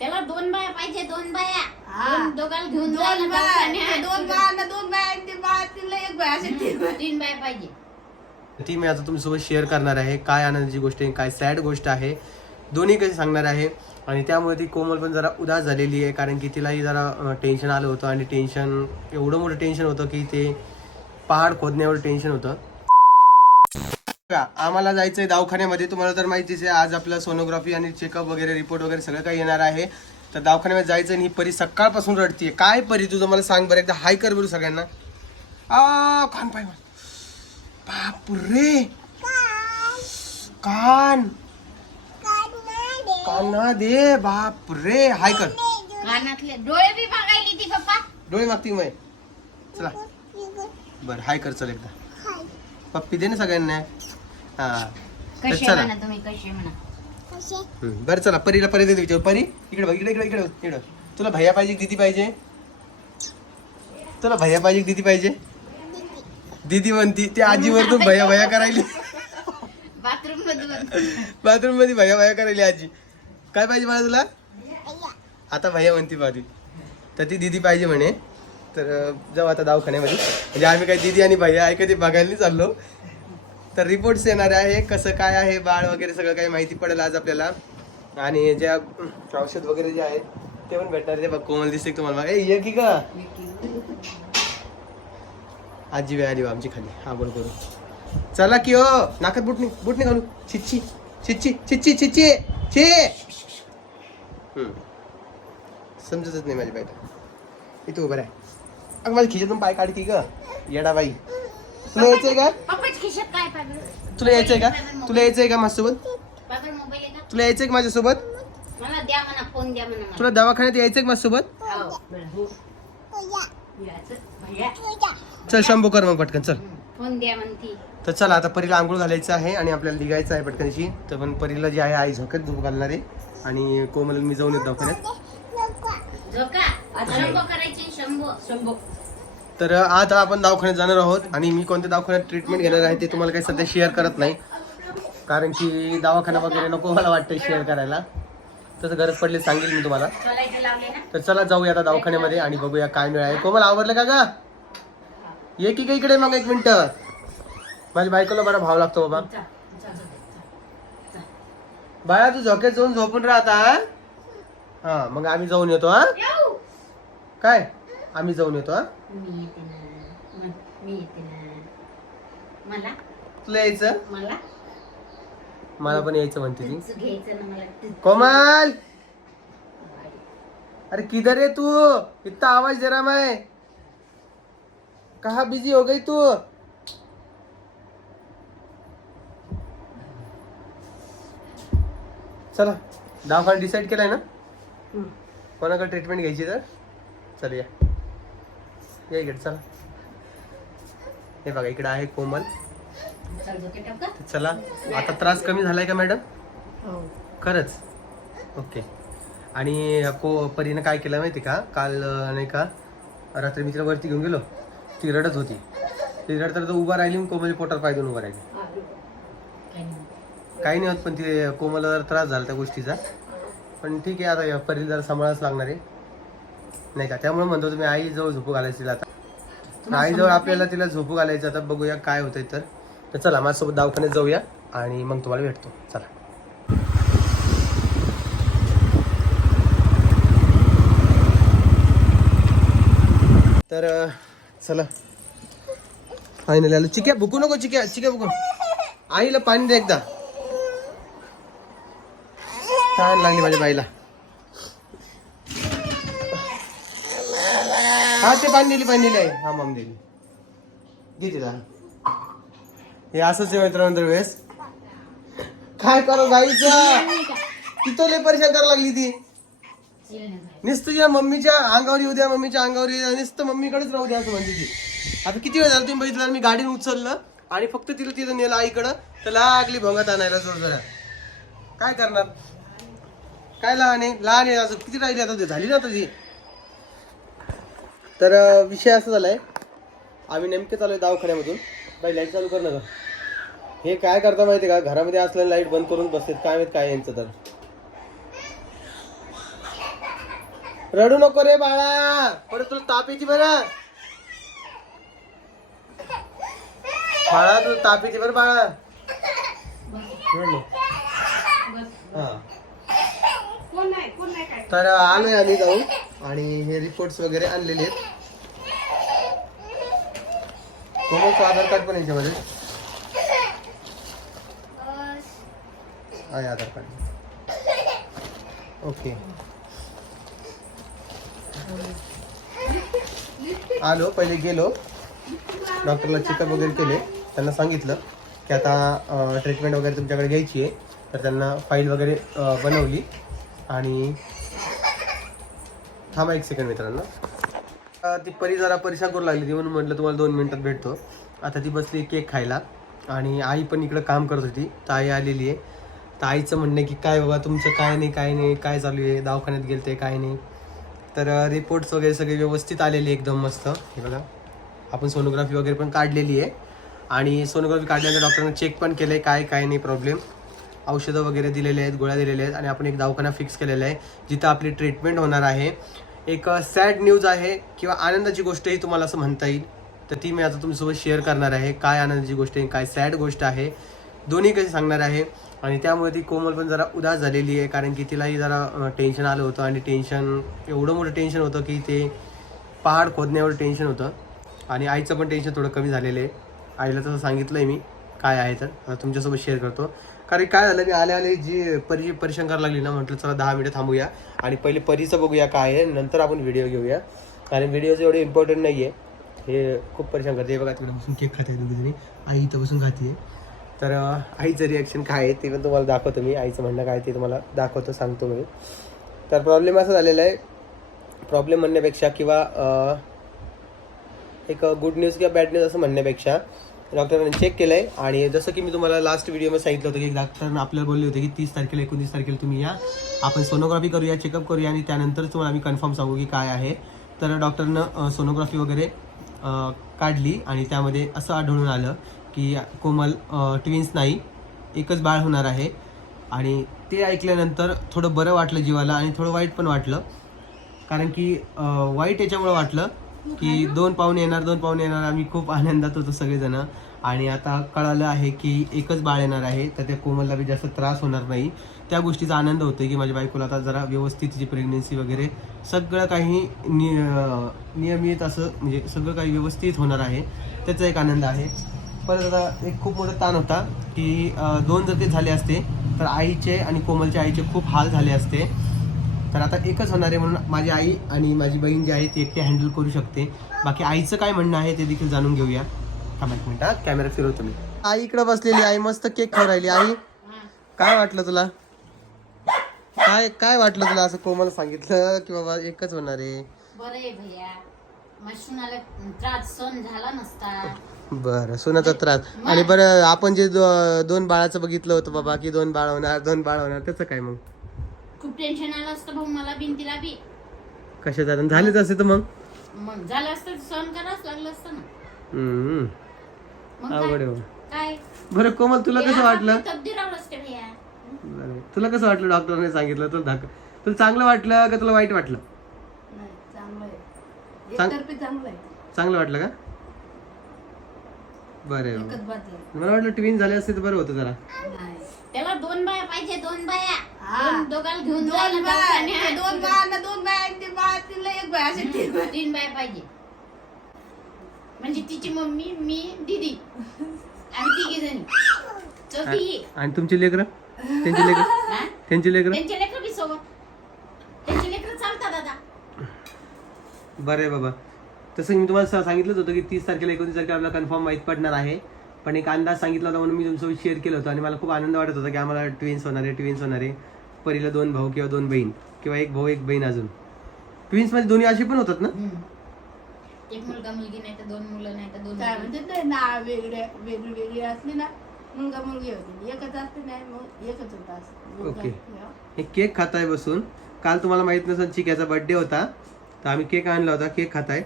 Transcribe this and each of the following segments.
त्याला दोन बाया पाहिजे दोन बाया हा. दोन- दोघाला घेऊन दोन जायला बाय. दोन बाय आणि ते बाळ तिला एक बाय असे तीन बाय. तीन बाया पाहिजे ती मी आता तुमच्यासोबत शेअर करणार आहे काय आनंदाची गोष्ट आहे काय सॅड गोष्ट आहे दोन्ही काही सांगणार आहे आणि त्यामुळे ती कोमल पण जरा उदास झालेली आहे कारण की तिलाही जरा टेन्शन आलं होतं आणि टेन्शन एवढं मोठं टेन्शन होतं की ते पहाड खोदण्यावर टेन्शन होतं बघा, आम्हाला जायचं आहे दवाखान्यामध्ये. तुम्हाला तर माहितीच आहे आज आपलं सोनोग्राफी आणि चेकअप वगैरे रिपोर्ट वगैरे सगळं काही येणार आहे. तर दवाखान्यामध्ये जायचं आणि ही परी सकाळपासून रडतीये. काय परी तुझं मला सांग बरं एकदा हाय कर बरं सगळ्यांना. आ कान पाय. बापरे कान. काना दे बापरे हाय कर. कानातले डोळे बी बघायली ती पप्पा. डोळे मागती मग चला. बर हाय कर चल एकदा. पप्पी दे ना सगळ्यांना. हा. तर कसे चला. म्हणा तुम्ही कसे म्हणा? हम्म, बरं चला परीला परी देते विचार. परी इकडे बघ इकडे इकडे इकडे बघ, इकडे बघ. तुला भैया पाहिजे की दीदी पाहिजे? तुला भैया पाहिजे की दीदी पाहिजे? दीदी म्हणती त्या आजीवर तू भैया भैया करायली. बाथरूम मधून. बाथरूममध्ये भैया भैया करायली आजी. काय पाहिजे मला तुला? आता भैया म्हणती पाहती तर ती दीदी पाहिजे म्हणे. तर अं, जाऊ आता दवाखान्यामध्ये. म्हणजे आम्ही काही दीदी आणि भैया आहे का ते बघायला नाही चाललो. तर रिपोर्ट्स येणार आहे कसं काय आहे बाळ वगैरे सगळं काही माहिती पडेल आज आपल्याला. आणि ज्या औषध वगैरे जे आहे ते पण भेटणार ते बघ कोमल दिसते तुम्हाला. ए ये की का आजी वेळ आली आमची खाली. हा बोल करू चला की हो नाकात बुटणी बुटणी घालू चिच्ची चिच्ची चिच्ची चिच्ची ची हम्म. समजतच नाही माझी बाईला इथं उभं आहे अग माझ्या खिशातून पाय काढती ग. येडा बाई. तुला यायचंय का? तुला यायचंय का? तुला यायचंय का माझ्यासोबत? पागल मोबाईल आहे का तुला यायचंय का माझ्यासोबत? मला द्या म्हणा फोन द्या म्हणा मला. तुला दवाखान्यात यायचंय का माझ्यासोबत? हो. चल शंभू कर मग पटकन चल. फोन द्या म्हणती. तर चला आता परीला आंघोळ घालायचं आहे आणि आपल्याला निघायचं आहे पटकनशी. तर पण परीला जी आहे आई झोक्यात झोप घालणार. आहे आणि कोमल मी जाऊन येत दवाखान्यात. झोका. शंभो करायची शंभो. शंभो. तर आता आपण दवाखान्यात जाणार आहोत आणि मी कोणत्या दवाखान्यात ट्रीटमेंट घेणार आहे ते तुम्हाला काही सध्या शेअर करत नाही. कारण की दवाखाना वगैरे नको मला वाटतं शेअर करायला. तसं गरज पडली सांगेल मी तुम्हाला. तर चला जाऊया आता दवाखान्यामध्ये आणि बघूया काय मिळाले कोमल आवडलं का गा? ये की का इकडे मग एक मिनिट. माझ्या बायकोला बरा भाव लागतो बाबा. बाळा तू झोक्यात जाऊन झोपून राहता हा? हा मग आम्ही जाऊन येतो हा. काय? आम्ही जाऊन येतो हा? मी येते ना म- मी येते ना मला? तुला यायचं? मला? मला पण यायचं म्हणते ती. तुझं घ्यायचं ना मला तुझं. कोमल! अरे किधर है तू? इतना आवाज दे रहा मैं कहा बिजी हो गई तू? चला दवाखाना डिसाईड केलाय ना. कोणाकडे ट्रीटमेंट घ्यायची तर? चल या. या इकडे चला. हे बघा इकडे आहे कोमल. चल. आता त्रास कमी झालाय का मॅडम? हो. खरंच? ओके. आणि को परीनं काय केलं माहिती का? काल नाही का रात्री मी तिला वरती घेऊन गेलो. ती रडत होती. ती रडत रडत उभा राहिली कोमलच्या पोटात पाय देऊन उभा राहिली. काही नाही. होत पण ते कोमलला जरा त्रास झाला त्या गोष्टीचा. पण ठीक आहे आता परीला जरा सांभाळाच लागणार आहे. नाही का? त्यामुळे म्हणतो तुम्ही आई जवळ झोपू घालायची आता आईजवळ आपल्याला तिला झोपू घालायचं आता बघूया काय होतंय तर. तर चला माझ्यासोबत दवाखान्यात जाऊया आणि मग तुम्हाला भेटतो. चला. तर चला. फायनली आलो. चिक्या भुकू नको चिक्या चिक्या भुकू. आईला पाणी दे एकदा. छान लागली माझ्या बाईला. हा ते पाणी दिली पाणी दिली आहे. हा मम दिली घे तिला. हे असंच आहे मित्रांनो वेळेस. काय करू गाईचं तिथं लय परेशान करायला लागली ती. नुसतं या मम्मीच्या अंगावर येऊ द्या मम्मीच्या अंगावर येऊ द्या. नुसतं मम्मीकडेच राहू द्या असं म्हणते ती. आता किती वेळ झाला तुम्ही बघितलं? मी गाडीने उचललं आणि फक्त तिला तिथं नेलं आईकडं. तर लागली भोंगात आणायला जोर जरा. काय करणार? काय लहान आहे? लहान आहे अजून. किती राहिली आता? झाली ना आता ती. तर विषय असा झालाय. आम्ही नेमके चालू दवाखान्यामधून. बाई लाइट चालू कर ना गं. हे काय करता माहिती का? घरामध्ये असलेली लाइट बंद करून बसतात काय माहीत काय यांचं तर. रडू नको रे बाळा. परत तुला ताप येते बरं. बाळा तुला ताप येते बरं बाळा. नको. हा. तर आलोय आम्ही जाऊन. आणि हे रिपोर्ट्स वगैरे आणलेले आहेत. कोमलचं आधार कार्ड पण याच्यामध्ये? आहे आधार कार्ड. ओके. आलो पहिले गेलो. डॉक्टरला चेकअप वगैरे केले. त्यांना सांगितलं की आता ट्रीटमेंट वगैरे तुमच्याकडे घ्यायची आहे. तर त्यांना फाईल वगैरे बनवली. आणि थांबा एक सेकंड मित्रांनो. ती परी जरा परीक्षा करू लागली. ती म्हणून म्हटलं तुम्हाला दोन मिनिटात भेटतो. आता ती बसली केक खायला आणि आई पण इकडं काम करत होती. तर आई आलेली आहे. तर आईचं म्हणणं आहे की काय बाबा तुमचं काय नाही काय नाही काय चालू आहे? दवाखान्यात गेलते काय नाही? तर रिपोर्ट्स वगैरे सगळे व्यवस्थित आलेले एकदम मस्त. हे बघा. आपण सोनोग्राफी वगैरे पण काढलेली आहे. आणि सोनोग्राफी काढल्यानंतर डॉक्टरने चेक पण केलं आहे काय काय नाही प्रॉब्लेम औषधं वगैरे दिलेले आहेत गोळ्या दिलेल्या आहेत आणि आपण एक दवाखाना फिक्स केलेला आहे जिथं आपली ट्रीटमेंट होणार आहे. एक सॅड न्यूज आहे किंवा आनंदाची गोष्टही तुम्हाला असं म्हणता येईल. तर ती मी आता तुमच्यासोबत शेअर करणार आहे. काय आनंदाची गोष्ट आहे काय सॅड गोष्ट आहे दोन्ही कशी सांगणार आहे. आणि त्यामुळे ती कोमल पण जरा उदास झालेली आहे कारण की तिलाही जरा टेन्शन आलं होतं आणि टेन्शन एवढं मोठं टेन्शन होतं की ते पहाड खोदण्यावर टेन्शन होतं. आणि आईचं पण टेन्शन थोडं कमी झालेलं आहे. आईला तसं सांगितलं आहे मी काय आहे तर. तुमच्यासोबत शेअर करतो. कारण काय झालं मी आले आले जी परी परेशान करायला लागली ना म्हटलं चला दहा मिनिटं थांबूया. आणि पहिले परीचं बघूया काय आहे नंतर आपण व्हिडिओ घेऊया. कारण व्हिडिओचं एवढे इम्पॉर्टंट नाही आहे हे खूप परेशान करते बघा तिकडे बसून केक खाते दोघी आई इथं बसून खाते तर आईचं रिॲक्शन काय आहे ते पण तुम्हाला दाखवतो मी. आईचं म्हणणं काय ते तुम्हाला दाखवतो सांगतो मी. तर प्रॉब्लेम असा झालेला आहे. प्रॉब्लेम म्हणण्यापेक्षा किंवा एक गुड न्यूज किंवा बॅड न्यूज असं म्हणण्यापेक्षा डॉक्टरांनी चेक केलं आहे आणि जसं की मी तुम्हाला लास्ट व्हिडिओमध्ये सांगितलं होतं की डॉक्टरनं आपल्याला बोलले होते की तीस तारखेला एकोणतीस तारखेला तुम्ही या. आपण सोनोग्राफी करूया चेकअप करूया आणि त्यानंतर तुम्हाला आम्ही कन्फर्म सांगू की काय आहे. तर डॉक्टरनं सोनोग्राफी वगैरे काढली आणि त्यामध्ये असं आढळून आलं की कोमल ट्विन्स नाही एकच बाळ होणार आहे. आणि ते ऐकल्यानंतर थोडं बरं वाटलं जीवाला आणि थोडं वाईट पण वाटलं. कारण की वाईट याच्यामुळं वाटलं की दोन पाहुणे येणार दोन पाहुणे येणार आम्ही खूप आनंदात होतो सगळेजण. आणि आता कळालं आहे की एकच बाळ येणार आहे तर त्या कोमलला बी जास्त त्रास होणार नाही. त्या गोष्टीचा आनंद होतो की माझ्या बायकोला आता जरा व्यवस्थित तिची प्रेग्नेन्सी वगैरे सगळं काही नि नियमित असं म्हणजे सगळं काही व्यवस्थित होणार आहे. त्याचा एक आनंद आहे. परत आता एक खूप मोठा ताण होता की दोन जर ते झाले असते तर आईचे आणि कोमलच्या आईचे खूप हाल झाले असते. तर आता एकच होणार आहे म्हणून माझी आई आणि माझी बहीण जी आहे ती एकटी हँडल करू शकते. बाकी आईचं काय म्हणणं आहे ते देखील जाणून घेऊया. थांबा एक मिनिट हा कॅमेरा फिरवतो मी आई इकडे बसलेली आई मस्त केक खाऊ राहिली. आई काय वाटलं तुला? काय काय वाटलं तुला असं कोमल सांगितलं की बाबा एकच होणार आहे? बरं आहे भैया. मशरूनाला त्रास सहन झाला नसता. बरं सोनाचा त्रास. आणि बरं आपण जे दोन बाळाचं बघितलं होतं बाबा की दोन बाळ होणार दोन बाळ होणार त्याचं काय मग? खूप टेन्शन आलं असतं भाऊ मला बिन तिला बी. कशा झालं झालेच असे तर मग? मग झालं असतं तर सहन करावंच लागलं असतं ना. हम्म. मग आवड काय? आहे हो. काय? बरं कोमल तुला कसं वाटलं? तब्दील असते भैया बरं. तुला कसं वाटलं? डॉक्टरने सांगितलं तुला दाख तुला चांगलं वाटलं का तुला वाईट वाटलं? नाही चांगलं आहे. चांग- एकतर्फी चांगलं आहे. चांगलं वाटलं का? बरं आहे एकच बाबा. बात आहे. मला वाटलं ट्विन झाले असते तर बरं होतं जरा. नाही. त्याला दोन बाया पाहिजे दोन बाया. दोन घेऊन जायला बाय. दवाखान्यात. दोन बायांना दोन बायांची बाळ तिला एक बाय असे तीन बाया. तीन बाया पाहिजे. म्हणजे तिची मम्मी मी दीदी आणि तिघी जणी. चौथी ही. आणि तुमची लेकरं? त्यांची लेकरं? हा? त्यांची लेकरं? त्यांचे लेकर बी सोबत. त्यांचे लेकर चालतात दादा बरं आहे बाबा. तसं मी तुम्हाला सा- सांगितलंच होतं की तीस तारखेला एकोणतीस तारखेला आपल्याला कन्फर्म माहीत पडणार आहे. पण एक अंदाज सांगितला होता म्हणून मी तुमच्यासोबत शेअर केलं होतं आणि मला खूप आनंद वाटत होता की आम्हाला ट्विन्स होणार आहे ट्विन्स होणार आहे. परीला दोन भाऊ किंवा दोन बहीण किंवा एक भाऊ एक बहीण अजून. ट्विन्समध्ये दोन्ही अशी पण होतात ना? एक मुलगा मुलगी नाही तर दोन मुलं नाही तर दोन काय ते? ना वेगळे वेगळी वेगळी असली ना मुलगा मुलगी होती. एकच असते नाही मग एकच होता असं. ओके. हे केक खाताय बसून. काल तुम्हाला माहीत नसेल चिक्याचा बर्थडे होता. तर आम्ही केक आणला होता केक खाताय.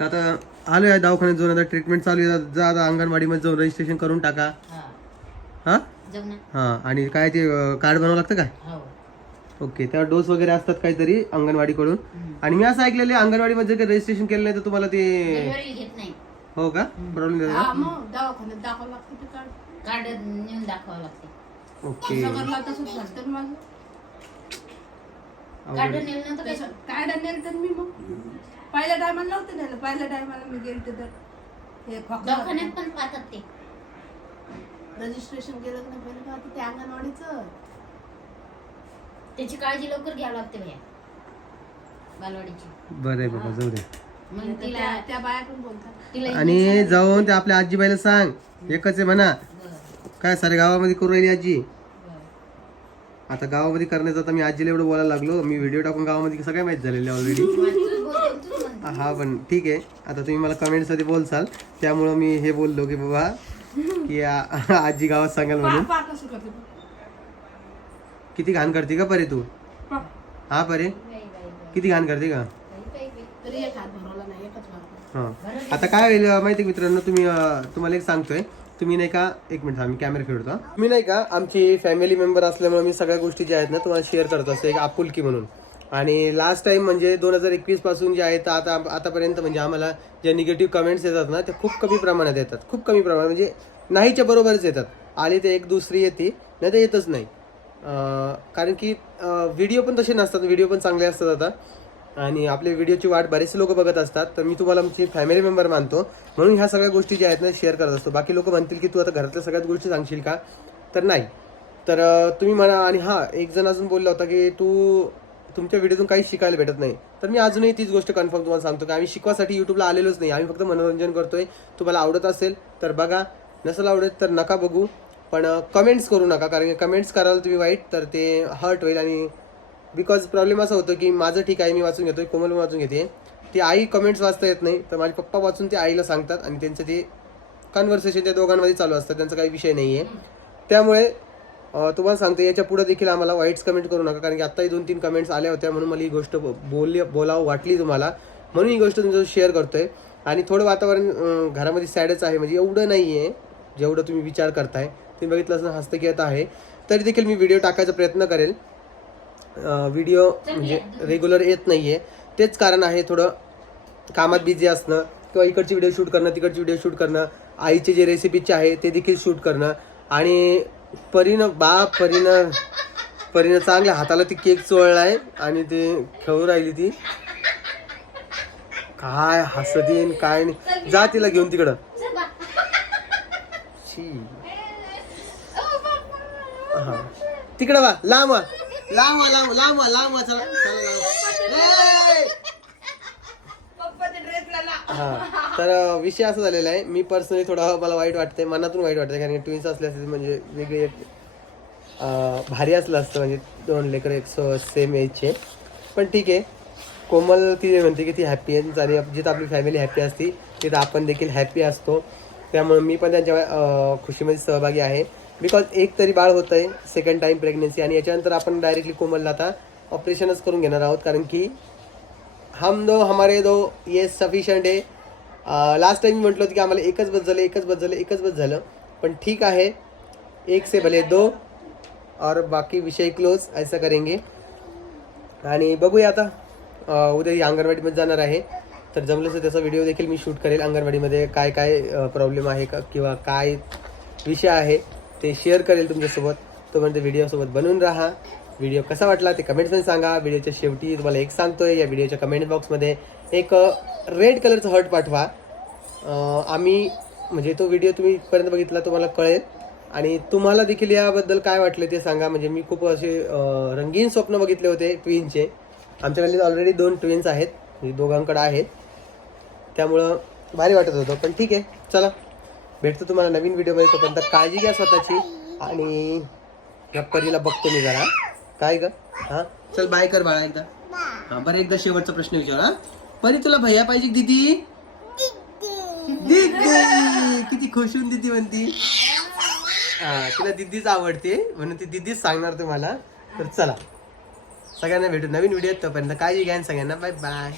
तर आता आलो या दवाखान्यात जाऊन आता ट्रीटमेंट चालू आहे. जा आता अंगणवाडीमध्ये जाऊन रजिस्ट्रेशन करून टाका. हा. हां? जाऊ ना हां आणि काय ते कार्ड बनावं लागतं काय हो. ओके त्यावर डोस वगैरे असतात काहीतरी अंगणवाडीकडून. आणि मी असं ऐकलेलं आहे अंगणवाडीमध्ये जर रजिस्ट्रेशन केलं नाही तर तुम्हाला ते डिलिव्हरी घेत नाही. हो का? प्रॉब्लेम हा मग दवाखान्यात दाखवावं लागतं ते कार्ड. कार्ड नेऊन दाखवावं लागते. ओके. सगळ्यांना तसंच झालं तर माझं. कार्ड अवघड. नेलं नव्हतं तसं काय कार्ड नेलं तर मी मग. पहिल्या टायमाला नव्हतं नेलं. पहिल्या टायमाला मी गेलते तर हे दवाखान्यात पण पाहतात ते. रजिस्ट्रेशन केलं की नाही पहिलं का? ते अंगणवाडीचं. त्याची काळजी लवकर घ्यावी लागते भैया बालवाडीची. बरं आहे बाबा जाऊ दे. मग तिला त्या- त्या बाया पण बोलतात. तिला आणि जाऊन ते आपल्या आजीबाईला सांग. एकच आहे म्हणा. काय सारे गावामध्ये करू राहिली आजी. आता गावामध्ये करण्याचं आता मी आजीला एवढं बोलायला लागलो. मी व्हिडिओ टाकून गावामध्ये सगळं माहीत झालेलं ऑलरेडी. हा पण ठीक आहे. आता तुम्ही मला कमेंट्समध्ये बोलसाल. त्यामुळं मी हे बोललो की बाबा की आ- आजी गावात सांगाल म्हणून पा कसं करते किती घाण करते का परे तू पा हा परे. किती घाण करते का बाई, बाई, बाई. तरी एक हात भरवला नाही एकच भरवला हा आता काय होईल माहिती आहे मित्रांनो तुम्ही अं, तुम्हाला एक सांगतोय तुम्ही नाही का एक मिनिट हा मी कॅमेरा खेळतो हा. मी नाही का आमची फॅमिली मेंबर असल्यामुळे मी सगळ्या गोष्टी ज्या आहेत ना तुम्हाला शेअर करत असतो एक आपुलकी म्हणून आणि लास्ट टाइम म्हणजे दोन हजार एकवीसपासून जे आहे तर आता आतापर्यंत म्हणजे आम्हाला जे निगेटिव्ह कमेंट्स येतात ना ते खूप कमी प्रमाणात येतात. खूप कमी प्रमाणात म्हणजे नाहीच्या बरोबरच येतात. आली ते एक दुसरी येते नाही तर येतच नाही. कारण की व्हिडिओ पण तसे नसतात व्हिडिओ पण चांगले असतात आता. आणि आपले व्हिडिओची वाट बरेचसे लोक बघत असतात. तर मी तुम्हाला आमची फॅमिली मेंबर मानतो. म्हणून ह्या सगळ्या गोष्टी ज्या आहेत ना शेअर करत असतो. बाकी लोक म्हणतील की तू आता घरातल्या सगळ्याच गोष्टी सांगशील का? तर नाही. तर तुम्ही म्हणा आणि हां एक जण अजून बोलला होता की तू तुमच्या व्हिडिओतून काही शिकायला भेटत नाही. तर मी अजूनही तीच गोष्ट कन्फर्म तुम्हाला सांगतो की आम्ही शिकवासाठी युट्यूबला आलेलोच नाही. आम्ही फक्त मनोरंजन करतोय. तुम्हाला आवडत असेल तर बघा. नसेल आवडत तर नका बघू. पण कमेंट्स करू नका. कारण की कमेंट्स कराल तुम्ही वाईट तर ते हर्ट होईल. आणि बिकॉज प्रॉब्लेम असा होतो की माझं ठीक आहे मी वाचून घेतोय कोमल वाचून घेते. ती आई कमेंट्स वाचता येत नाही. तर माझे पप्पा वाचून ते आईला सांगतात. आणि त्यांचं ते कन्व्हर्सेशन त्या दोघांमध्ये चालू असतं. त्यांचा काही विषय नाही आहे त्यामुळे तुम्हाला सांगते याच्यापुढे देखील आम्हाला वाईट्स कमेंट करू नका कारण की आत्ताही दोन तीन कमेंट्स आल्या होत्या म्हणून मला ही गोष्ट बोलली बोलावं वाटली तुम्हाला. म्हणून ही गोष्ट तुमच्यासोबत शेअर करतोय. आणि थोडं वातावरण घरामध्ये सॅडच आहे म्हणजे एवढं नाही आहे जेवढं तुम्ही विचार करताय. तुम्ही बघितलं असं हस्तक्षेप आहे. तरी देखील मी व्हिडिओ टाकायचा प्रयत्न करेल. व्हिडिओ म्हणजे रेग्युलर येत नाहीये. तेच कारण आहे थोडं कामात बिझी असणं किंवा इकडची व्हिडिओ शूट करणं तिकडची व्हिडिओ शूट करणं आईचे जे रेसिपीचे आहे ते देखील शूट करणं. आणि परीनं बा परीनं परीनं चांगल्या हाताला ती केक चोळलाय आणि ते खेळू राहिली ती. काय हसतीन काय नाही. जा तिला घेऊन तिकडं. हा. तिकडं वा. लांब लांब लांब लांब लांब चला चला, लांब. ए! पप्पाच्या ड्रेसला हा. तर विषय असा झालेला आहे मी पर्सनली थोडा मला वाईट वाटते मनातून वाईट वाटते कारण ट्विन्स असले असते म्हणजे वेगळे एक भारी असलं असतं म्हणजे दोन लेकर एक सेम एजचे पण ठीक आहे. कोमल ती म्हणते की ती हॅपी आहे आणि जिथं आपली फॅमिली हॅपी असती तिथं आपण देखील हॅपी असतो. त्यामुळे मी पण त्यांच्या खुशीमध्ये सहभागी आहे. बिकॉज एक तरी बाळ होतं आहे सेकंड टाईम प्रेग्नन्सी आणि याच्यानंतर आपण डायरेक्टली कोमलला आता ऑपरेशनच करून घेणार आहोत कारण की हम दो हमारे दो ये सफिशंट आहे लास्ट टाइम म्हटलं होतं की आम्हाला एकच बस झालं एकच बस झालं एकच बस झालं. पण ठीक आहे. एक से भले दो. और बाकी विषय क्लोज ऐसा करेंगे. आणि बघूया आता. उद्याही उद्या ही अंगणवाडीमध्ये जाणार आहे. तर जमलं तर त्याचा व्हिडिओ देखील मी शूट करेल अंगणवाडीमध्ये. काय काय प्रॉब्लेम आहे का किंवा काय विषय आहे ते शेअर करेल तुमच्यासोबत. तोपर्यंत व्हिडिओसोबत बनवून राहा. व्हिडिओ कसा वाटला ते कमेंट्समध्ये सांगा. व्हिडिओच्या शेवटी तुम्हाला एक सांगतोय या व्हिडिओच्या कमेंट बॉक्समध्ये एक रेड कलरचा हर्ट पाठवा. आम्ही म्हणजे तो व्हिडिओ तुम्ही इथपर्यंत बघितला तुम्हाला कळेल. आणि तुम्हाला देखील याबद्दल काय वाटलं ते सांगा. म्हणजे मी खूप असे रंगीन स्वप्न बघितले होते ट्विनचे आमच्याकडे ऑलरेडी दोन ट्विन्स आहेत. म्हणजे दोघांकडे आहेत. त्यामुळं भारी वाटत होतं पण ठीक आहे. चला. भेटतो तुम्हाला नवीन व्हिडिओमध्ये. तोपर्यंत काळजी घ्या स्वतःची. आणि या परीला बघतो मी जरा. काय ग? हा? चल बाय कर बाळा एकदा. हा बरं एकदा शेवटचा प्रश्न विचार हा? परी तुला भैया पाहिजे दीदी? दीदी. किती खुश होऊन दीदी म्हणती. हा तिला दीदीच आवडते म्हणून ती दीदीच सांगणार तुम्हाला. तर चला. सगळ्यांना भेटू. नवीन व्हिडिओ तोपर्यंत काळजी घ्या सगळ्यांना बाय बाय